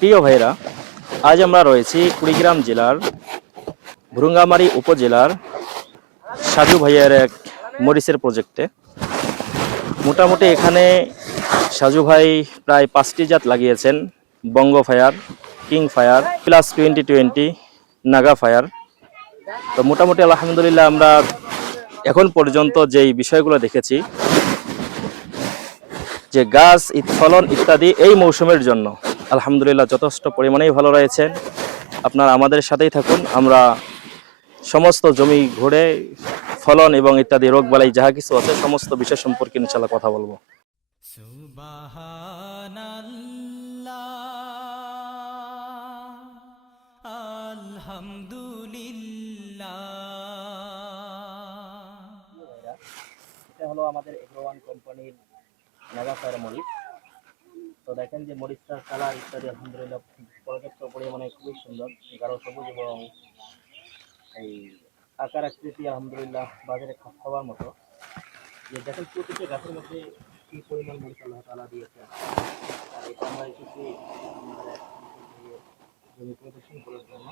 প্রিয় ভাইরা, আজ আমরা রয়েছি কুড়িগ্রাম জেলার ভুরুঙ্গামারী উপজেলার সাজু ভাইয়ের এক মরিচের প্রজেক্টে। মোটামুটি এখানে সাজু ভাই প্রায় 5টি জাত লাগিয়েছেন: Banga fire, king fire, plus 2020, Naga fire. তো মোটামুটি আলহামদুলিল্লাহ আমরা এখন পর্যন্ত যেই বিষয়গুলো দেখেছি, যে গাছ ফলন ইত্যাদি এই মৌসুমের জন্য আলহামদুলিল্লাহ যথেষ্ট পরিমাণেই ভালো রয়েছে। আপনারা আমাদের সাথেই থাকুন, আমরা সমস্ত জমি ঘুরে ফলন এবং ইত্যাদি রোগবালাই যাহা কিছু আছে সমস্ত বিষয় সম্পর্কে ইনশাআল্লাহ কথা বলবো। সুবহানাল্লাহ, আলহামদুলিল্লাহ। এটা হলো আমাদের এগ্রোওয়ান কোম্পানির নাগা ফায়ার মরিচ। তো দেখেন যে মরিচটার কালার ইত্যাদি আলহামদুলিল্লাহ পর্যাপ্ত পরিমাণে খুবই সুন্দর, গাঢ় সবুজ এবং এই আকার আকৃতি আলহামদুলিল্লাহ বাজারে খাওয়ার মতো। যে দেখেন প্রতিটা গাছের মধ্যে কি পরিমাণ মরিচ আল্লাহ তাআলা দিয়েছেন। আর এটা আমরা এসেছি আমাদের জমি প্রদর্শন করার জন্য।